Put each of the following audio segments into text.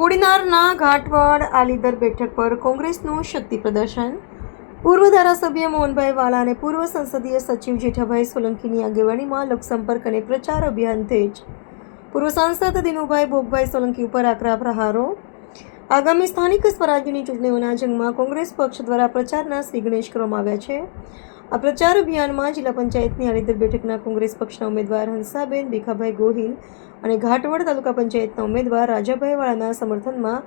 કોડીનારના ઘાટવાડ આલીદર બેઠક પર કોંગ્રેસનું શક્તિ પ્રદર્શન. પૂર્વ ધારાસભ્ય મોહનભાઈ વાળા અને પૂર્વ સંસદીય સચિવ જેઠાભાઈ સોલંકીની આગેવાનીમાં લોકસંપર્ક અને પ્રચાર અભિયાન તેજ. પૂર્વ સાંસદ દિનુભાઈ ભોગભાઈ સોલંકી ઉપર આકરા પ્રહારો. આગામી સ્થાનિક સ્વરાજ્યની ચૂંટણીઓના જંગમાં કોંગ્રેસ પક્ષ દ્વારા પ્રચારના શ્રી ગણેશ કરવામાં આવ્યા છે. આ પ્રચાર અભિયાનમાં જિલ્લા પંચાયતની આલીદર બેઠકના કોંગ્રેસ પક્ષના ઉમેદવાર હંસાબેન ભીખાભાઈ ગોહિલ અને ઘાટવડ તાલુકા પંચાયતના ઉમેદવાર રાજાભાઈ વાળાના સમર્થનમાં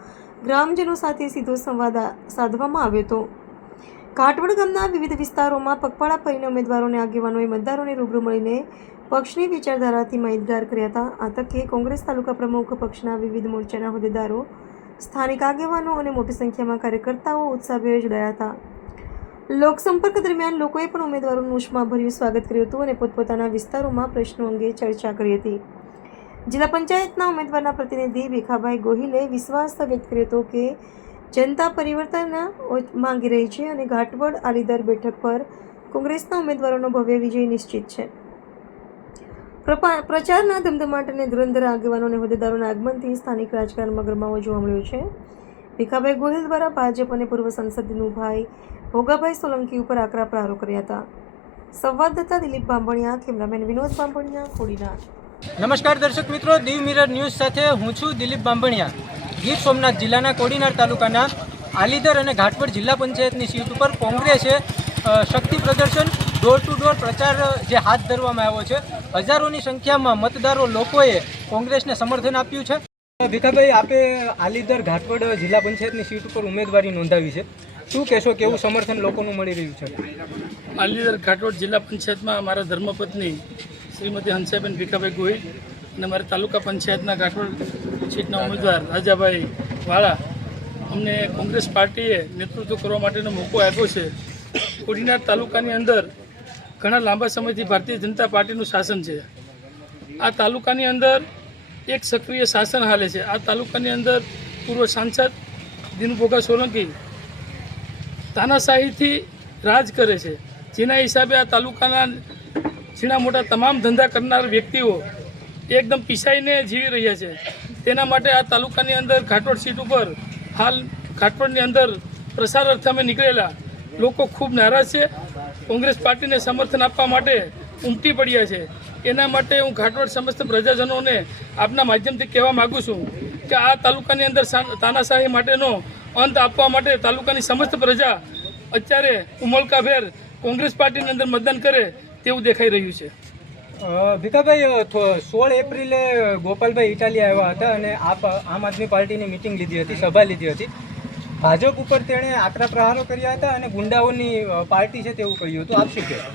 ગ્રામજનો સાથે સીધો સંવાદ સાધવામાં આવ્યો હતો. ઘાટવડ ગામના વિવિધ વિસ્તારોમાં પગપાળા ફરીને ઉમેદવારોને આગેવાનોએ મતદારોને રૂબરૂ મળીને પક્ષની વિચારધારાથી માહિતગાર કર્યા હતા. આ તકે કોંગ્રેસ તાલુકા પ્રમુખ, પક્ષના વિવિધ મોરચાના હોદ્દેદારો, સ્થાનિક આગેવાનો અને મોટી સંખ્યામાં કાર્યકર્તાઓ ઉત્સાહભેર જોડાયા હતા. લોકસંપર્ક દરમિયાન લોકોએ પણ ઉમેદવારોનું ઉષ્માભર્યું સ્વાગત કર્યું હતું અને પોતપોતાના વિસ્તારોમાં પ્રશ્નો અંગે ચર્ચા કરી હતી. જિલ્લા પંચાયતના ઉમેદવારના પ્રતિનિધિ ભીખાભાઈ ગોહિલે વિશ્વાસ વ્યક્ત કર્યો હતો કે જનતા પરિવર્તન માંગી રહી છે અને ઘાટવડ આલીદર બેઠક પર કોંગ્રેસના ઉમેદવારોનો ભવ્ય વિજય નિશ્ચિત છે. પ્રચારના ધમધમાટ અને ધુરંધર આગેવાનો અને હોદ્દેદારોના આગમનથી સ્થાનિક રાજકારણમાં ગરમાવો જોવા મળ્યો છે. ભીખાભાઈ ગોહિલ દ્વારા ભાજપ અને પૂર્વ સાંસદ દિનુભાઈ ભોગાભાઈ સોલંકી ઉપર આકરા પ્રહારો કર્યા હતા. સંવાદદાતા દિલીપ બાંભણિયા, કેમેરામેન વિનોદ બાંભણિયા, કોડીનાર. નમસ્કાર દર્શક મિત્રો, દીવ મિરર ન્યૂઝ સાથે હું છું દિલીપ બાંભણિયા. ગીર સોમનાથ જિલ્લાના કોડીનાર તાલુકાના આલીદર અને ઘાટવડ જિલ્લા પંચાયતની સીટ ઉપર કોંગ્રેસે શક્તિ પ્રદર્શન, ડોર ટુ ડોર પ્રચાર જે હાથ ધરવામાં આવ્યો છે. હજારોની સંખ્યામાં મતદારો લોકોએ કોંગ્રેસને સમર્થન આપ્યું છે. ભીખાભાઈ, આપે આલીદર ઘાટવડ જિલ્લા પંચાયતની સીટ ઉપર ઉમેદવારી નોંધાવી છે. શું કહેશો, કેવું સમર્થન લોકોનું મળી રહ્યું છે? આલીદર ઘાટવડ જિલ્લા પંચાયતમાં અમારા ધર્મપત્ની શ્રીમતી હંસાબેન ભીખાભાઈ ગોહિલ અને અમારા તાલુકા પંચાયતના ઘાટવડ સીટના ઉમેદવાર રાજાભાઈ વાળા અમને કોંગ્રેસ પાર્ટીએ નેતૃત્વ કરવા માટેનો મોકો આપ્યો છે. કોડીનાર તાલુકાની અંદર ઘણા લાંબા સમયથી ભારતીય જનતા પાર્ટીનું શાસન છે. આ તાલુકાની અંદર એક સક્રિય શાસન હાલે છે. આ તાલુકાની અંદર પૂર્વ સાંસદ દિનુભોગા સોલંકી તાનાશાહીથી રાજ કરે છે, જેના હિસાબે આ તાલુકાના ઝીણા મોટા તમામ ધંધા કરનાર વ્યક્તિઓ એકદમ પીસાઈને જીવી રહ્યા છે. તેના માટે આ તાલુકાની અંદર ઘાટવડ સીટ ઉપર હાલ ઘાટવડની અંદર પ્રસાર અર્થે અમે નીકળેલા લોકો ખૂબ નારાજ છે. કોંગ્રેસ પાર્ટીને સમર્થન આપવા માટે ઉમટી પડ્યા છે. એના માટે હું ઘાટવડ સમસ્ત પ્રજાજનોને આપના માધ્યમથી કહેવા માગું છું કે આ તાલુકાની અંદર તાનાશાહી માટેનો અંત આપવા માટે તાલુકાની સમસ્ત પ્રજા અત્યારે ઉમળકાભેર કોંગ્રેસ પાર્ટીની અંદર મતદાન કરે તેવું દેખાઈ રહ્યું છે. ભીખાભાઈ, 16 એપ્રિલે ગોપાલભાઈ ઇટાલિયા આવ્યા હતા અને આમ આદમી પાર્ટીની મિટિંગ લીધી હતી, સભા લીધી હતી. ભાજપ ઉપર તેણે આકરા પ્રહારો કર્યા હતા અને ગુંડાઓની પાર્ટી છે તેવું કહ્યું હતું. આપ શું કહેશો?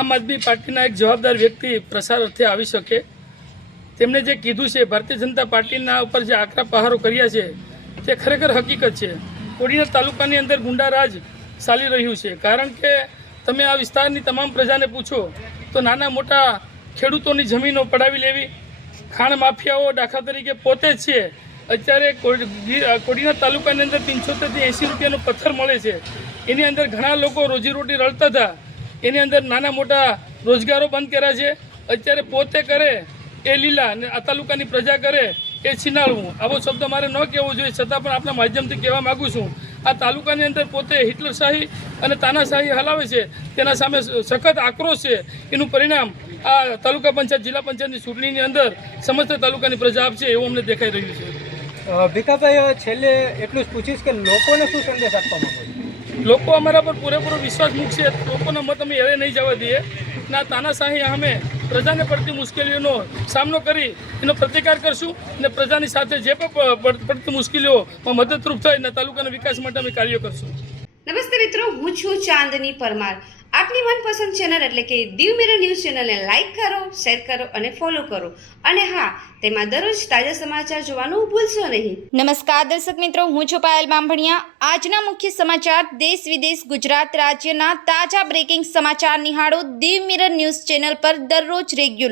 આમ આદમી પાર્ટીના એક જવાબદાર વ્યક્તિ પ્રસાર અર્થે આવી શકે. તેમણે જે કીધું છે, ભારતીય જનતા પાર્ટીના ઉપર જે આકરા પ્રહારો કર્યા છે તે ખરેખર હકીકત છે. કોડીનાર તાલુકાની અંદર ગુંડારાજ ચાલી રહ્યું છે. કારણ કે તમે આ વિસ્તારની તમામ પ્રજાને પૂછો તો નાના મોટા ખેડૂતોની જમીનો પડાવી લેવી, ખાણ માફિયાઓ દાખલા તરીકે પોતે જ છે. અત્યારે કોડીનાર તાલુકાની અંદર 75 થી 80 રૂપિયાનો પથ્થર મળે છે. એની અંદર ઘણા લોકો રોજીરોટી રળતા હતા. એની અંદર નાના મોટા રોજગારો બંધ કર્યા છે. અત્યારે પોતે કરે એ લીલા અને આ તાલુકાની પ્રજા કરે એ છીનાળવું. આવો શબ્દ મારે ન કહેવો જોઈએ, છતાં પણ આપણા માધ્યમથી કહેવા માગું છું. આ તાલુકાની અંદર પોતે હિટલરશાહી અને તાનાશાહી હલાવે છે, તેના સામે સખત આક્રોશ છે. એનું પરિણામ આ તાલુકા પંચાયત, જિલ્લા પંચાયતની ચૂંટણીની અંદર સમસ્ત તાલુકાની પ્રજા આપશે એવું અમને દેખાઈ રહ્યું છે. ભીખાભાઈ, છેલ્લે એટલું જ પૂછીશ કે લોકોને શું સંદેશ આપવા માંગો છો? લોકો અમારા પર પૂરેપૂરો વિશ્વાસ મૂકશે. લોકોના મત અમે એળે નહીં જવા દઈએ. ના તાનાશાહી અમે પ્રજાને પડતી મુશ્કેલીઓનો સામનો કરી એનો પ્રતિકાર કરશું અને પ્રજાની સાથે જે પણ પડતી મુશ્કેલીઓમાં મદદરૂપ થઈને તાલુકાના વિકાસ માટે અમે કાર્ય કરશું. નમસ્તે મિત્રો, હું છું ચાંદની પરમાર. આપની મનપસંદ ચેનલ એટલે કે દીવ મિરર ન્યૂઝ ચેનલને લાઇક કરો, શેર કરો અને ફોલો કરો. અને હા, તેમાં દરરોજ તાજા સમાચાર જોવાનું ભૂલશો નહીં. નમસ્કાર દર્શક મિત્રો, હું છું પાયલ બાંભણિયા. આજના મુખ્ય સમાચાર, દેશ વિદેશ, ગુજરાત રાજ્યના તાજા બ્રેકિંગ સમાચાર નિહાળો દીવ મિરર ન્યૂઝ ચેનલ પર દરરોજ રેગ્યુલર.